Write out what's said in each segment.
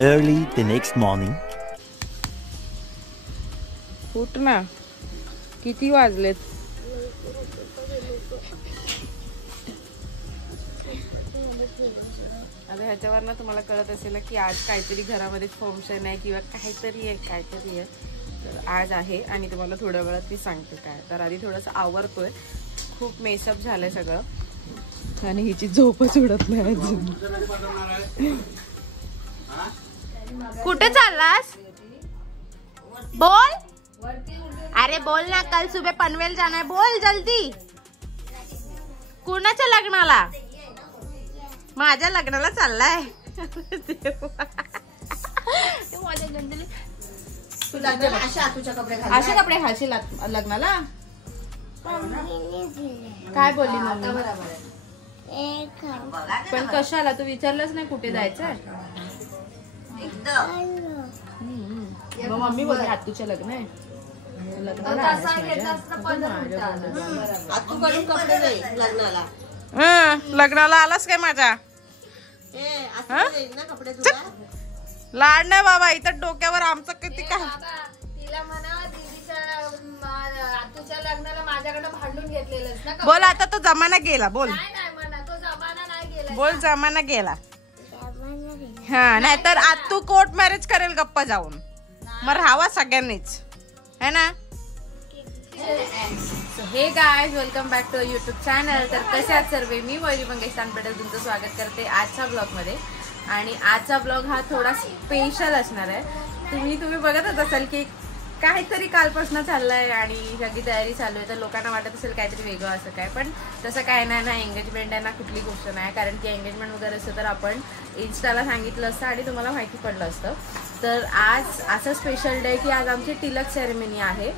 Early the next morning. उठ ना, किती वाजलेत? आता ह्याच्यावर ना तुम्हाला कळत असेल की आज काहीतरी घरामध्ये फंक्शन आहे किंवा काहीतरी आहे तर आज आहे आणि तुम्हाला थोड्या वेळात मी सांगते काय. तर आधी थोडंसं आवरतोय, खूप मेसअप झालंय सगळं आणि हिची झोपच उडत नाही अजून. कुठे चाललास? बोल. अरे बोल ना, कल सुबह पनवेल जाना है, बोल जल्दी. कुणाच्या लग्नाला? माझ्या लग्नाला चाललाय. असे कपडे घालशील लग्नाला? काय बोलली मम्मी? पण कशाला? तू विचारलंच नाही कुठे जायचंय? मम्मी बोलली आतूच्या लग्न आहे. लग्नाला आलास काय माझ्या? लाड नाही बाबा, इथं डोक्यावर आमचं किती काय. तिला म्हणा आतूच्या लग्नाला माझ्याकडे भांडून घेतलेलं. बोल आता, तो जमाना गेला. बोल तो जमाना नाही गेला. बोल जमाना गेला. हा, नाहीतर आतू कोर्ट मॅरेज करेल गप्पा जाऊन. मग राहावा सगळ्यांनीच, है ना? Hey guys, welcome back to YouTube channel. तर कसे आहात सर्व? मी वैरी मंगेश तानपटेल तुमचं स्वागत करते आजच्या ब्लॉग मध्ये. आणि आजचा ब्लॉग हा थोडा स्पेशल असणार आहे. तुम्ही बघतच असाल की काहीतरी कालपासून चाललंय आणि सगळी तयारी चालू आहे. तर लोकांना वाटत असेल काहीतरी वेगळं असं काय, पण तसं काय नाही ना. एंगेजमेंट आहे ना, कुठली गोष्ट नाही. कारण की एंगेजमेंट वगैरे असतं तर आपण इन्स्टाला सांगितलं असतं आणि तुम्हाला माहिती पडलं असतं. तर आज असं स्पेशल डे की आज आमची तिलक सेरेमनी आहे.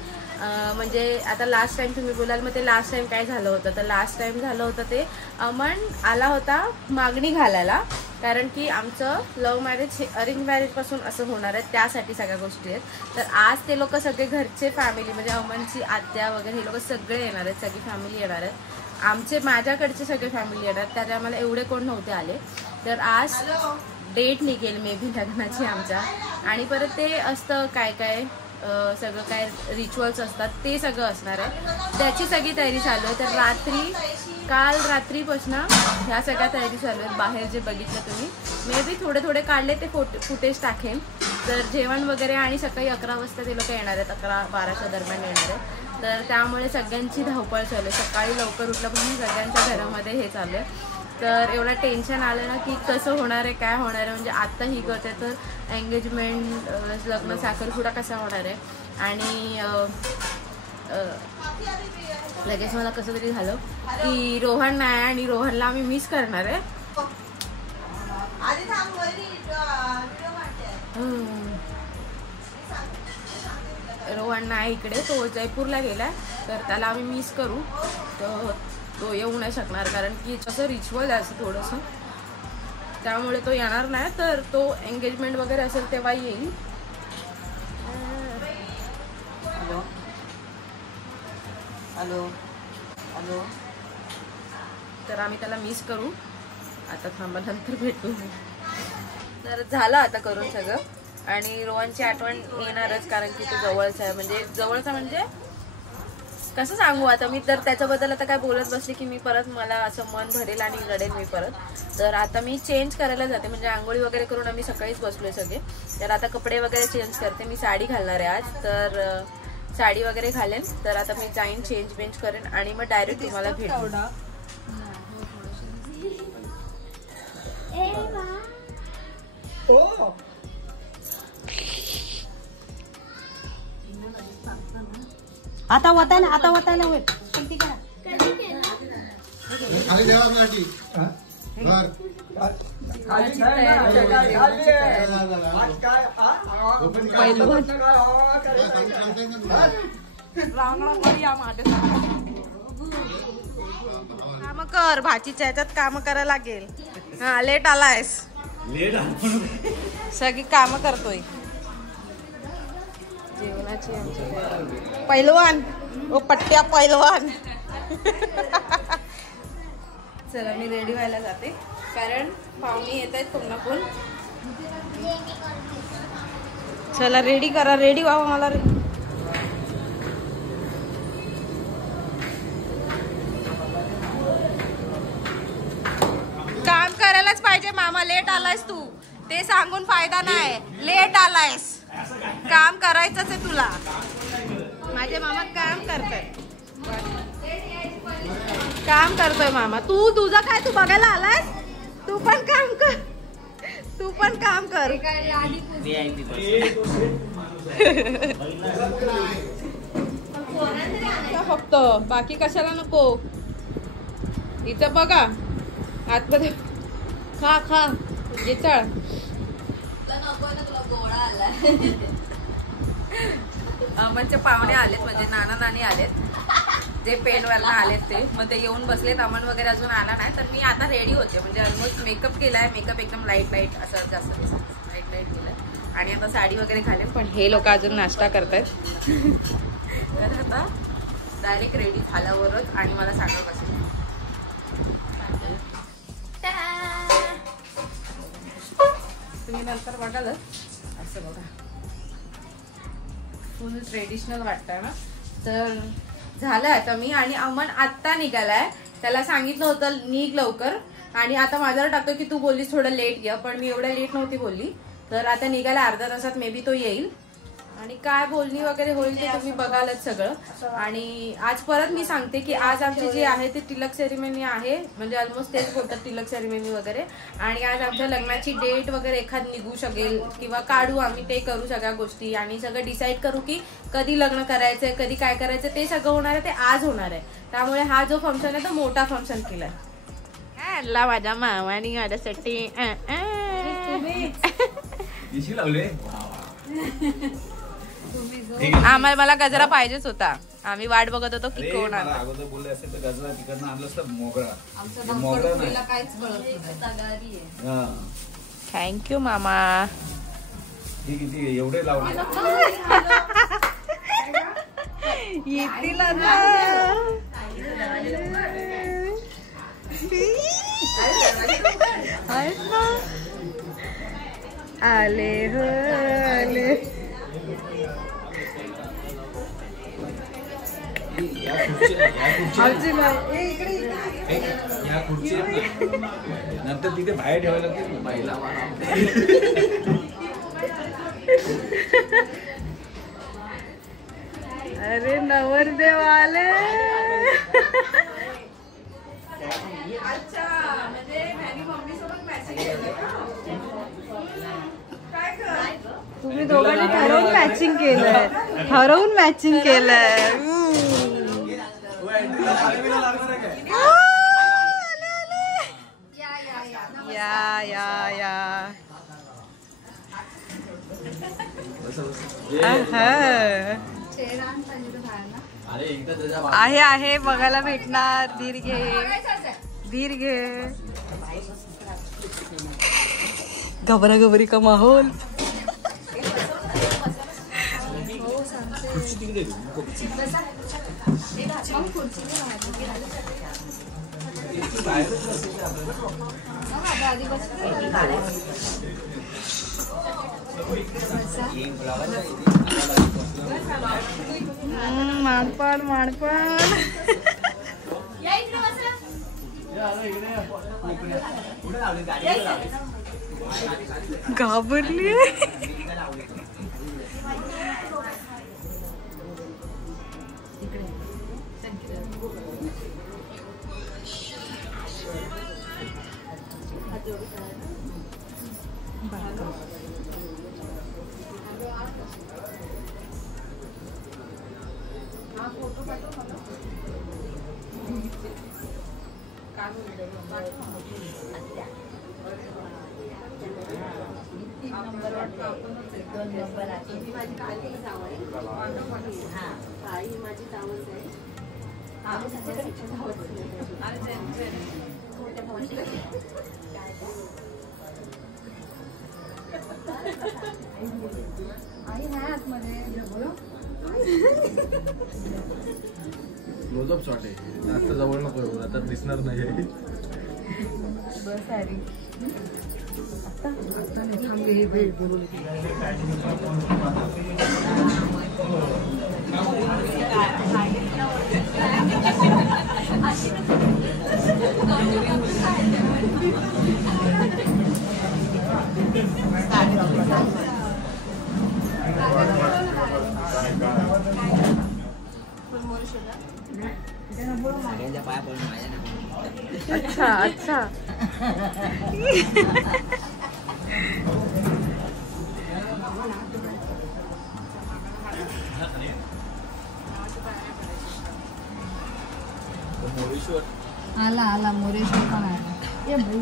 म्हणजे आता लास्ट टाइम तुम्ही बोलाल मग ते लास्ट टाइम काय झालं होतं, तर लास्ट टाइम झालं होतं ते अमन आला होता मागणी घालायला. कारण की आमचं लव्ह मॅरेज हे अरेंज मॅरेज पासून असं होणार आहे, त्यासाठी सगळ्या गोष्टी आहेत. तर आज ते लोक सगळे घरचे फॅमिली म्हणजे अमनची आत्या वगैरे हे लोक सगळे येणार आहेत, सगळी फॅमिली येणार आहेत. माझ्याकडचे सगळे फॅमिली येणार, त्याच्या आम्हाला एवढे कोण नव्हते आले. तर आज डेट निघेल मे बी लग्नाची आमच्या. आणि परत ते असतं काय काय सगळं काय रिच्युअल्स असतात ते सगळं असणार आहे, त्याची सगळी तयारी चालू आहे. तर काल रात्रीपासून ह्या सगळ्या तयारी चालू आहेत. बाहेर जे बघितलं तुम्ही मे बी थोडे काढले ते फुटेज टाकेन. तर जेवण वगैरे आणि सकाळी 11 वाजता ते लोक येणार आहेत, 11-12च्या दरम्यान येणार आहेत. तर त्यामुळे सगळ्यांची धावपळ चालू आहे. सकाळी लवकर उठल्यापासून सगळ्यांच्या घरामध्ये हे चालू आहे. तर एवढा टेन्शन आलं ना की कसं होणार आहे, काय होणार आहे. म्हणजे आत्ता ही करते तर एंगेजमेंट, लग्न, साखरपुडा कसा होणार आहे. आणि लगेच मला कसं तरी झालं की रोहन नाही आणि रोहनला आम्ही मिस करणार आहे. रोहन नाही इकडे, तो जयपूरला गेलाय. तर त्याला आम्ही मिस करू. तर तो येऊ नाही शकणार कारण की कसं रिच्युअल आहे असं थोडंसं, त्यामुळे तो येणार नाही. तर तो एंगेजमेंट वगैरे असेल तेव्हा येईल. हॅलो. तर आम्ही त्याला मिस करू. आता थांबा, नंतर भेटू. तर झालं आता करून सगळं. आणि रोहनची आठवण येणारच कारण की तो जवळचा आहे. म्हणजे जवळचा म्हणजे कसं सांगू आता मी. तर त्याच्याबद्दल आता काय बोलत बसले की मी परत मला असं मन भरेल आणि रडेल मी परत. तर आता मी चेंज करायला जाते. म्हणजे आंघोळी वगैरे करून आम्ही सकाळीच बसलोय सगळे. तर आता कपडे वगैरे चेंज करते. मी साडी घालणार आहे आज, तर साडी वगैरे घालेन. तर आता मी जाईन, चेंज करेन आणि मग डायरेक्ट तुम्हाला भेटेन. आता वतायला वेट खाली देवा साठी बर रांगणा करूया माझ्या. काम कर, भाजीच्या ह्याच्यात काम करायला लागेल. हा लेट आलायस. सगळी काम करतोय. जेवणाची आमची पैलवान ओ पट्ट्या पैलवान. चला मी रेडी व्हायला जाते कारण पाहुणे येत आहेत कोणाकोण. चला रेडी करा, रेडी व्हावं मला. काम करायलाच पाहिजे मामा. लेट आलायस तू, ते सांगून फायदा नाही. लेट आलायस, काम करायचंच आहे तुला. माझे मामा काम करतायत, काम करतोय मामा. तू तुझं काय, तू बघायला आलायस. तू पण काम कर, तू पण काम कर. फक्त बाकी कशाला नको. इथं बघा आतमध्ये खा खा गिचळ. अमनचे पाहुणे आलेत, म्हणजे नाना नानी आलेत, जे पेनवरनं आलेत ते. मग ते येऊन बसलेत. अमन वगैरे अजून आला नाही. तर मी आता रेडी होते, म्हणजे ऑलमोस्ट मेकअप केलाय. मेकअप एकदम लाईट लाईट असं जास्त लाईट लाईट केलंय आणि आता साडी वगैरे घालेन. पण हे लोक अजून नाश्ता करतायत. तर आता डायरेक्ट रेडी झाल्यावरच आणि मला सांगा कसं. तुम्ही नंतर बघाल. असं बघा फुल ट्रेडिशनल वाटतंय ना. तर झालंय आता मी आणि अमन आत्ता निघालाय. त्याला सांगितलं होतं निघ लवकर आणि आता माझ्यावर टाकतो की तू बोललीस थोडं लेट घ्या, पण मी एवढ्या लेट नव्हती बोलली. तर आता निघाला अर्ध्या तासात मे बी तो येईल आणि काय बोलणी वगैरे होईल ते तुम्ही बघालच सगळं. आणि आज परत मी सांगते की आज आमची जी आहे ती तिलक सेरेमनी आहे, म्हणजे ऑलमोस्ट तेच बोलतात तिलक सेरेमनी वगैरे. आणि आज आमच्या लग्नाची डेट वगैरे एखाद निघू शकेल किंवा काढू आम्ही, ते करू सगळ्या गोष्टी आणि सगळं डिसाईड करू की कधी लग्न करायचंय, कधी काय करायचं, ते सगळं होणार आहे. ते आज होणार आहे. त्यामुळे हा जो फंक्शन आहे तो मोठा फंक्शन केलाय. आणला माझ्या मामानी माझ्यासाठी. आम्हाला मला गजरा पाहिजेच होता. आम्ही वाट बघत होतो की कोण अगोदर बोलले असेल तर गजरा तिकडनं आणलं असतं. मोगरा थँक्यू मामा. किती एवढे लावले येतील आले हो आले. या खुर्ची नंतर तिथे बाहेर ठेवायला लागतील बाईला. अरे नवरदेव आले. अच्छा म्हणजे मम्मी सोबत मॅचिंग केलं. तुम्ही दोघांनी ठरवून मॅचिंग केलंय, ठरवून मॅचिंग केलंय. या या या आहे आहे बघायला भेटणार. धीर घे, धीर घे. घबरा घबरी का माहोल. मानपण मानपण. घाबरली. क्लोजअप शॉट आहे, जास्त जवळ नको येऊ, आता दिसणार नाही. बस अरे अच्छा अच्छा आला आला मोरेश्वर पण आला. ये भाई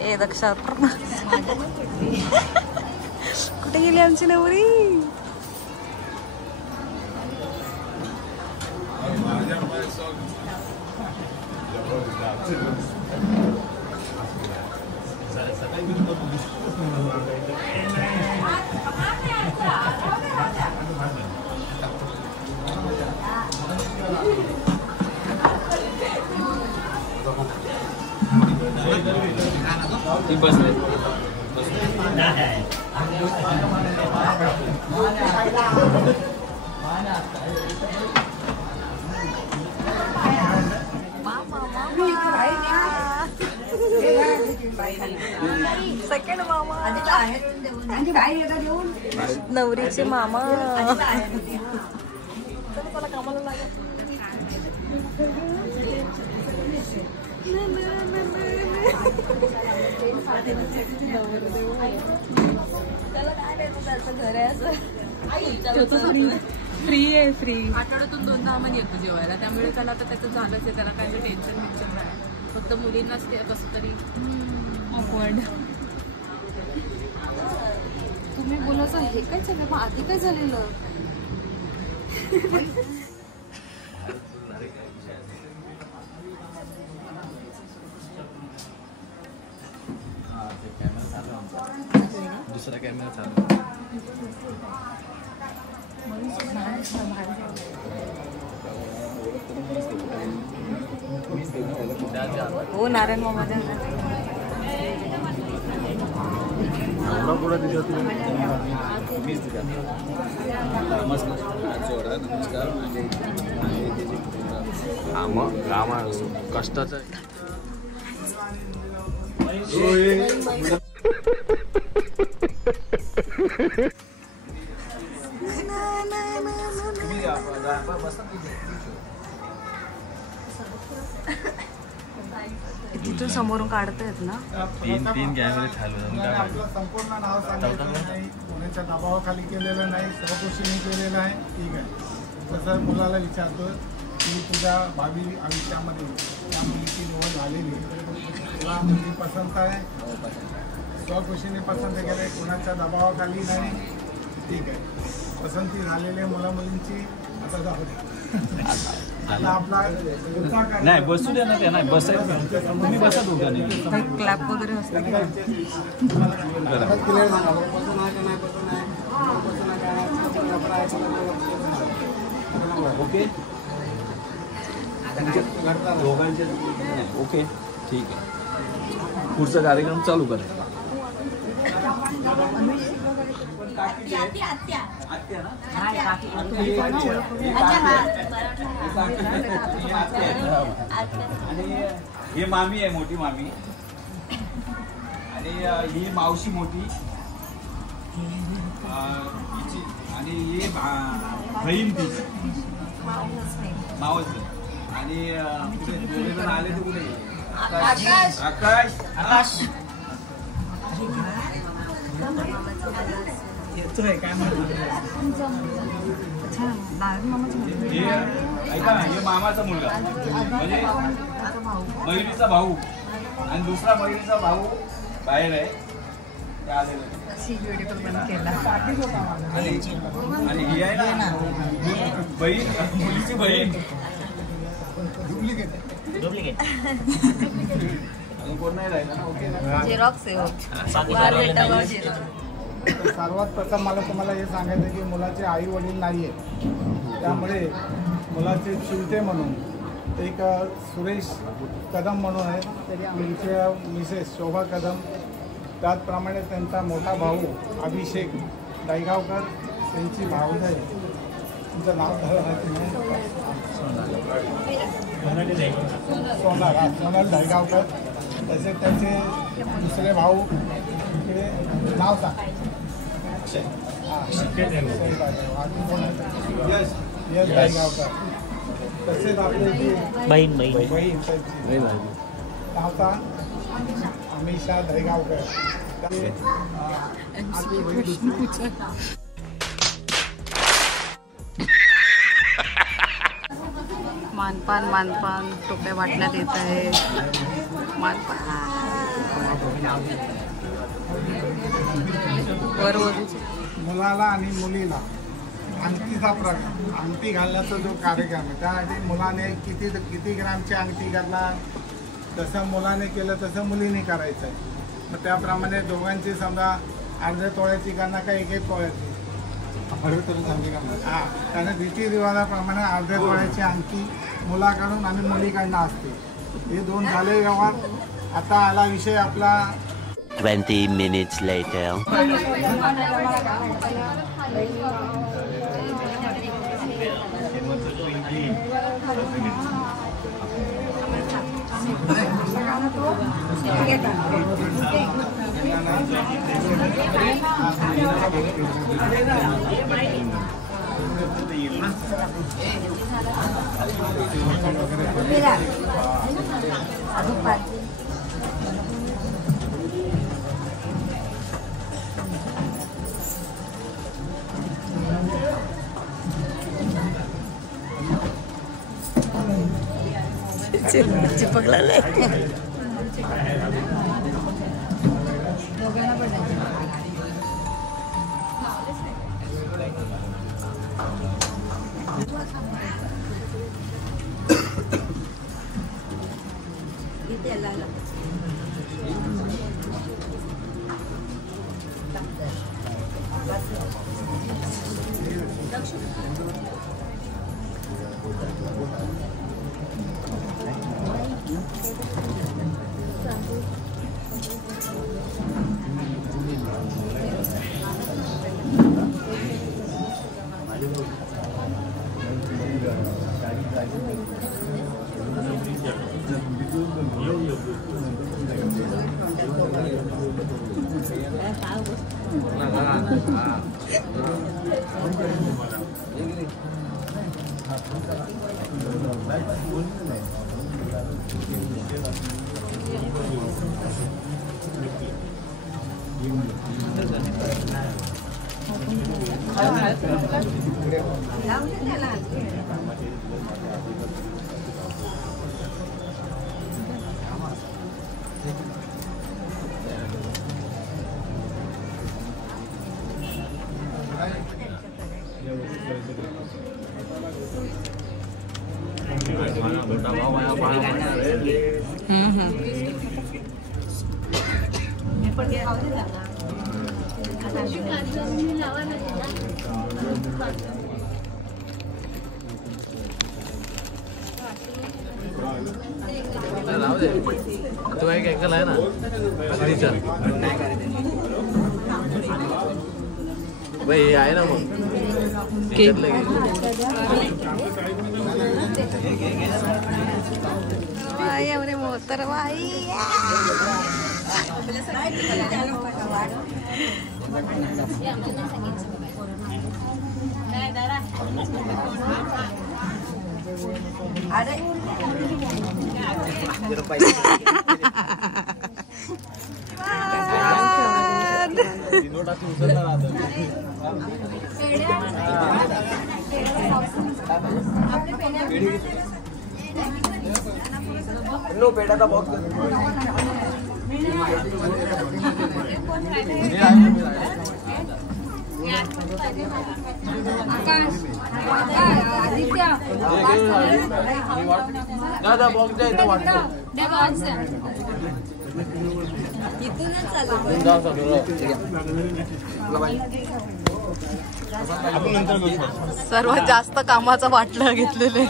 ए दक्षा कुठे गेली आमची नवरी? सेकंड मामा नवरीचे मामा मला कामाला लागत. त्याला काय नाही, त्याचं घर आहे असं फ्री आहे. फ्री आठवड्यातून 2दा आम्ही येतो जेवायला, त्यामुळे त्याला आता त्याचं झालंच आहे. त्याला काय टेन्शन नाही. फक्त मुलींनाच ते कसं तरी ऑकवर्ड. तुम्ही बोलायचं हे काय झालं, मग आधी काय झालेलं? दुसरा कॅमेरा चालू. हो नारायण मामा काम कष्टाचं तिथून समोरून काढता येत ना. तीन कॅमेरे चालू. संपूर्ण नाव सांगितलं नाही, कोणाच्या दबावाखाली केलेलं नाही, स्वखुशीने केलेलं आहे. ठीक आहे. तसं मुलाला विचारतो की तुझ्या भावी आयुष्यामध्ये त्या मुलीची निवड झालेली, तुला मुलगी पसंत आहे, स्वखुशीने पसंत केले, कोणाच्या दबावाखाली नाही. ठीक आहे. पसंती झालेल्या मुला मुलींची आता जाऊ दे. आता आपला नाही बसू द्या ना, त्या नाही बसायचं. तुम्ही बसा दोघांनी. क्लॅप वगैरे असतं. ओके दोघांचे ओके ठीक आहे. पुढचा कार्यक्रम चालू करा. आणि हे मामी आहे, मोठी मामी. आणि ही मावशी मोठी. आणि हे बहीण तिची मावस. आणि कुठे आले तर कुठे आकाश आकाश काय म्हणतो ऐका ना, हे मामाचा मुलगा म्हणजे बहिणीचा भाऊ. आणि दुसरा बहिणीचा भाऊ बाहेर आहे, ते आलेला. व्हिडिओ कॉल बंद केला. आणि ही आहे ना बहीण, मुलीची बहीण. कोण नाही राहिला ना. ओके झेरॉक्स आहे. सर्वात प्रथम मला तुम्हाला हे सांगायचं की मुलाचे आई वडील नाही आहेत, त्यामुळे मुलाचे चुलते म्हणून एक सुरेश कदम म्हणून आहेत, त्यांच्या मिसेस शोभा कदम, त्याचप्रमाणे त्यांचा मोठा भाऊ अभिषेक दहीगावकर, त्यांची भावज आहे, तुमचं नाव सोनल दहीगावकर, तसेच त्यांचे दुसरे भाऊ इकडे नाव सांग. यश दहीगावकर, तसेच आपले बहीण नाव सांग. अमिषा दहीगावकर. मानपान टोप्या वाटण्यात येत आहे. मुलाला आणि मुलीला अंगठीचा प्रकार, अंगठी घालण्याचा जो कार्यक्रम आहे, त्यासाठी मुलाने किती ग्रामची अंगठी घालणार, जसं मुलाने केलं तसं मुलीने करायचं आहे. मग त्याप्रमाणे दोघांची समजा अर्ध्या तोळ्याची करणार का एक तोळ्याची, हां, त्याने रीतिरिवाजाप्रमाणे अर्ध्या तोळ्याची अंगठी मुलाकडून आणि मुलीकडनं असते. हे दोन झाले व्यवहार. आता आला विषय आपला 20 minutes later. चिपकला तो एक अँगल आहे ना भाई, आहे ना मग एवढे मोतर बाई लो पेटाचा बॉक्स सर्वात जास्त कामाचा वाटलं घेतलेले.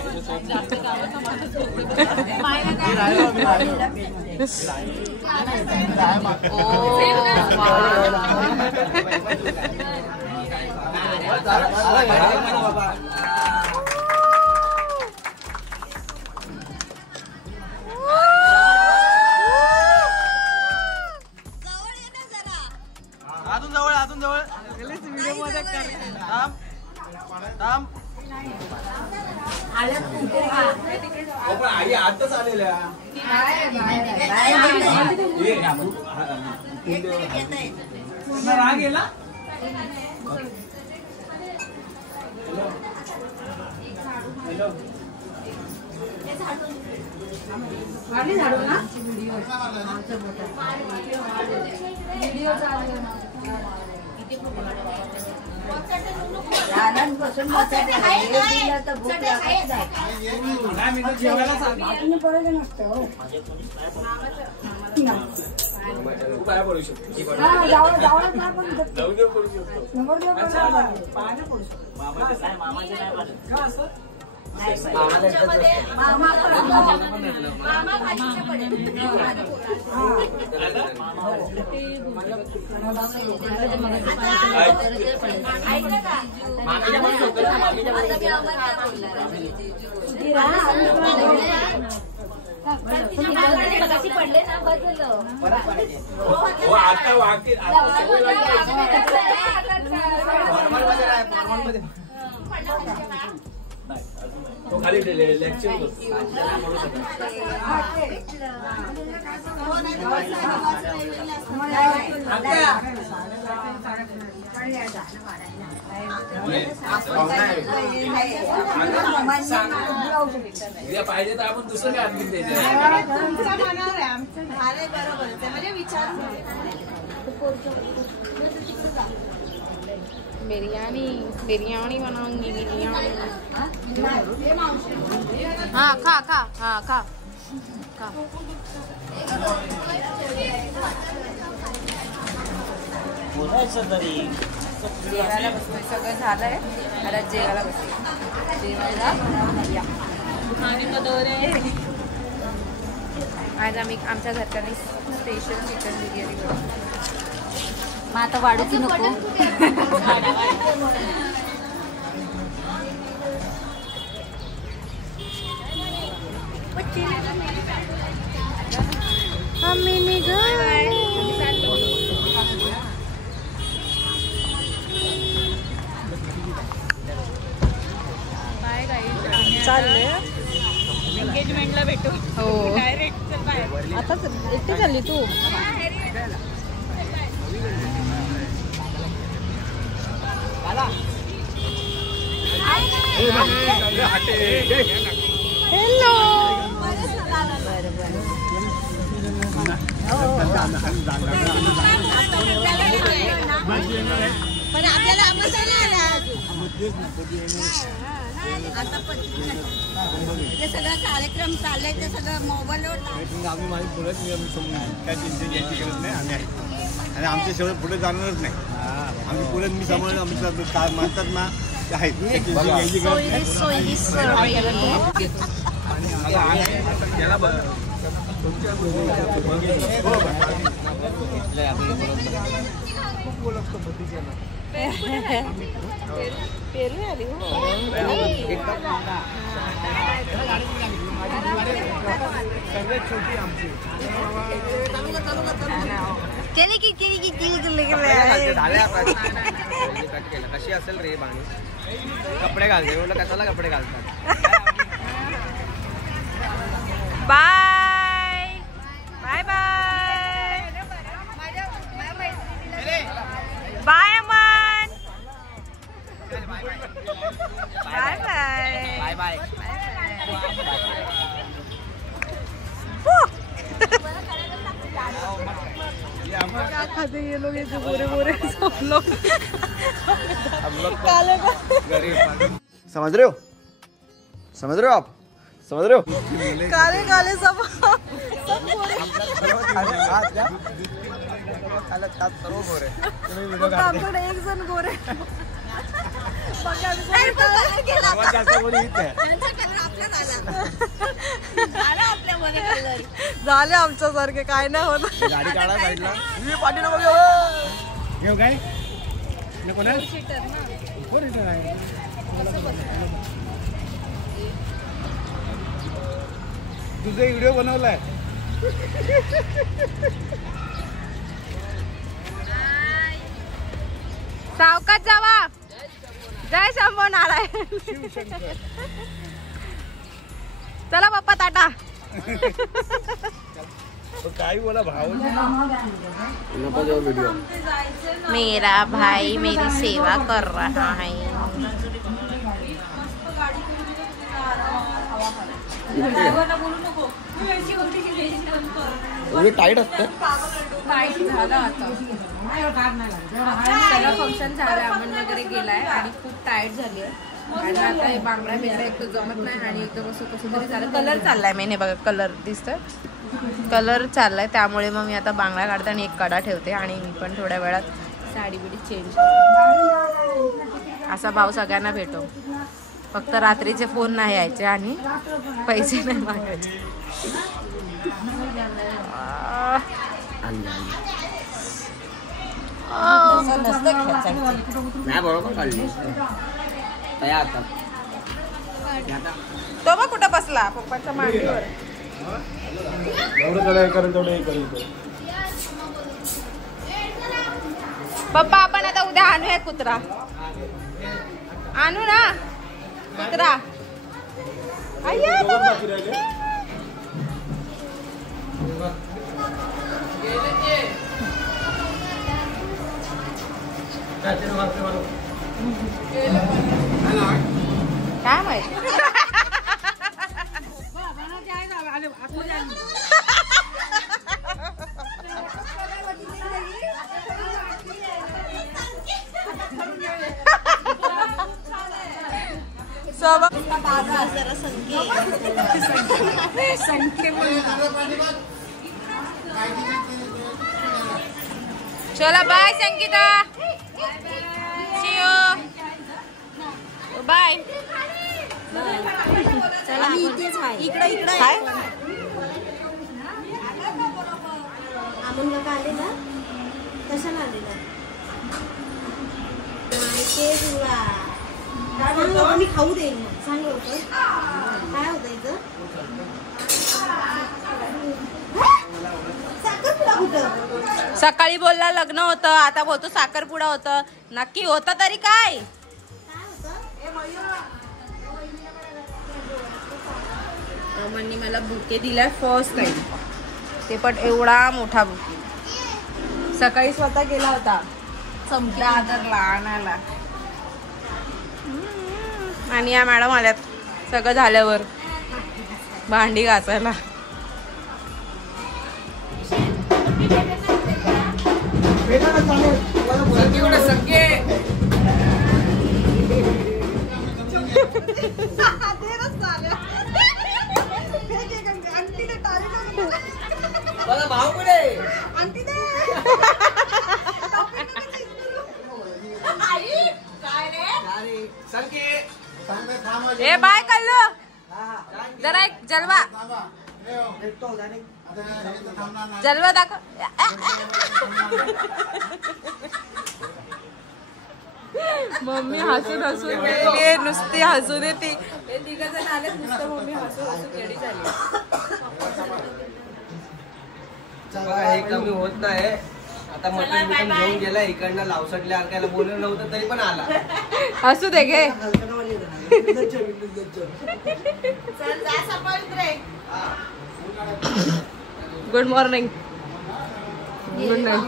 अजून जवळ आई आताच आलेल्या राग गेला. खाली लेक्चर पाहिजे तर आपण दुसरं काय आणखी द्यायचं. बिर्याणी बिर्याणी बनाऊंगी बिर्याणी. हाँ खा खा हाँ खा खा. जेवायला बसलोय, सगळं झालंय. आता जेवायला बसलोय. जेवायला या. आज आम्ही आमच्या घरच्यांनी स्पेशल चिकन बिर्याणी बनवली. मग आता वाढूची नको. आम्ही निघालो. चालले एंगेजमेंटला भेटू. हो डायरेक्ट आता एकटी चालली तू. हॅलो पण आपल्याला सगळं कार्यक्रम चाललाय ते सगळं मोबाईलवर आम्ही माझी बोलत नाही. काय टेन्शन घ्यायची गरज नाही. आम्ही आहे आणि आमच्या शेवट पुढे जाणारच नाही. आम्ही पुढे मी समोर आमचं काय म्हणतात ना ते आहेत. पेरू आली सगळ्यात छोटी आमची केली की कशी असेल रे माणूस. कपडे घालते बोल कशाला कपडे घालतात. Bye bye bye bye Aman. Bye bye bye bye. दिखाते ये लोग, ये जो गोरे गोरे सब लोग समझ रहे हो, समझ रहे हो आप, समझ रहे हो? काले काले सब आमच्याकडे एक जण गोरे झाले आमच्या सारखे काय नाही होत. गाडी काढा साईडला. घेऊ काय नको ना. तुझा व्हिडिओ बनवलाय. सावकाश जावा. जय शंभो नारायण. चला पप्पा टाटा. काय बोला भाव. मेरा भाई मेरी सेवा कर रहा है. टाईट असतं. सगळं फंक्शन झालं, अमन वगैरे गेलाय आणि खूप टाईट झाली आहे. आणि आता हे बांगडा बिंगडा एक तर जमत नाही आणि एकदम असं कसं तरी झालं. कलर चाललाय मेने बघा, कलर दिसतोय, कलर चाललाय. त्यामुळे मग मी आता बांगडा काढते आणि एक कडा ठेवते आणि मी पण थोड्या वेळात साडी बिडी चेंज. असा भाव सगळ्यांना भेटो, फक्त रात्रीचे फोन नाही यायचे आणि पैसे नाही मागायचे. नाही बरोबर काढली. तो बघ कुठं बसला पप्पाच्या मांडीवर. पप्पा आपण आता उद्या आणूया कुत्रा. आणू ना कुत्रा. अय्या बाबा. काय माहिती. चला bye Sangeeta. See you. Bye. इकडे इकडे आपण लोक आले ना, कशाला आलेला माहिती तुला. मी खाऊ देईन मग. सांग होतं काय होतं इथं. साखरपुडा होतं. सकाळी बोलला लग्न होतं, आता बोलतो साखरपुडा होतं. नक्की होतं तरी काय. अमननी मला बुके दिलाय फर्स्ट टाइम, ते पण एवढा मोठा बुके. सकाळी स्वतः गेला होता संपल्या आदरला आणायला. आणि या मॅडम आल्यात सगळं झाल्यावर भांडी घासायला. ए बाय कल्लू, जरा एक जलवा जलवा दाखव. मम्मी हसून हसून गेली, नुसती हसून येते. हे तिघ जण आले नुसतं मम्मी हसून हसून येडी झाली. हे कमी होत नाही. आता मटण बिटन घेऊन गेला इकडनं लावसटल्या अर्कायला बोललं नव्हतं तरी पण आला. असू दे घे. Good morning. Good night.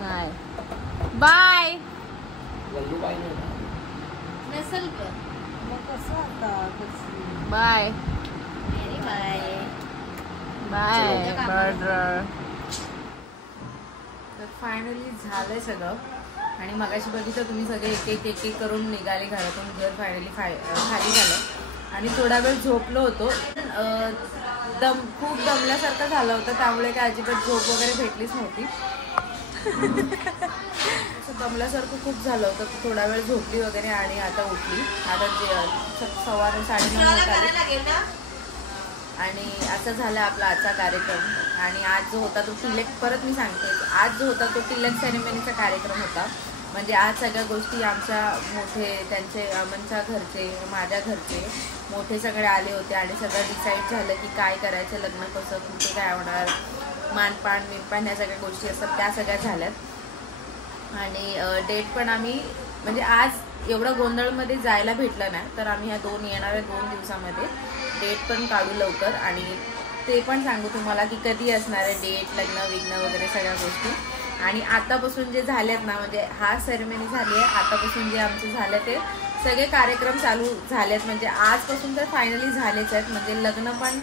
Bye bye. Bye bye bye. Finally झालंय सगळं आणि मगाशी बघितलं तुम्ही सगळे एक एक करून निघाले घरातून. घर फायनली खाली झालं आणि थोडा वेळ झोपलो होतो. खूप दमल्यासारखं झालं होतं त्यामुळे काय अजिबात झोप वगैरे भेटलीच नव्हती. दमल्यासारखं खूप झालं होतं. थोडा वेळ झोपली वगैरे आणि आता उठली. आता 9:15 9:30 होत आले आणि असा झाला आपला आजचा कार्यक्रम. आणि आज जो होता तो तिलक, परत मी सांगते, आज जो होता तो तिलक सेरेमनीचा कार्यक्रम होता. म्हणजे आज सगळ्या गोष्टी आमच्या मोठे, त्यांचे अमनच्या घरचे, माझ्या घरचे मोठे सगळे आले होते आणि सगळं डिसाईड झालं की काय करायचं, लग्न कसं, कुठे काय होणार, मानपान मीनपान ह्या सगळ्या गोष्टी असतात त्या सगळ्या झाल्यात. आणि डेट पण आम्ही म्हणजे आज एवढं गोंधळमध्ये जायला भेटलं नाही तर आम्ही ह्या येणाऱ्या 2 दिवसामध्ये डेट पण काढू लवकर. आणि ते पण सांगू तुम्हाला की कधी असणार आहे डेट, लग्न विग्न वगैरे सगळ्या गोष्टी. आणि आतापासून जे झालेत ना, म्हणजे हा सेरेमनी झाली आहे, आतापासून जे आमचे झाले ते सगळे कार्यक्रम चालू झालेत. म्हणजे आजपासून तर फायनली झालेच आहेत. म्हणजे लग्न पण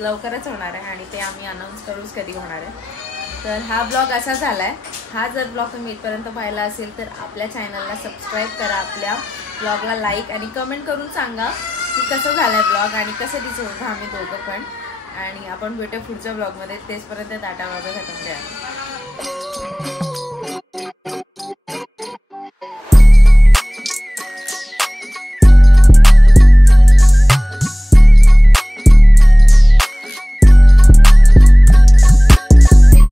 लवकरच होणार आहे आणि ते आम्ही अनाऊन्स करूच कधी होणार आहे. तर हा ब्लॉग असा झाला आहे. हा जर ब्लॉग तुम्ही इथपर्यंत पाहिला असेल तर आपल्या चॅनलला सबस्क्राईब करा, आपल्या ब्लॉगला लाईक आणि कमेंट करून सांगा की कसं झालं आहे ब्लॉग आणि कसं दिसत होतं आम्ही दोघं पण. आणि आपण भेटू पुढच्या ब्लॉगमध्ये. तेचपर्यंत टाटा बाबा, घाटून द्या.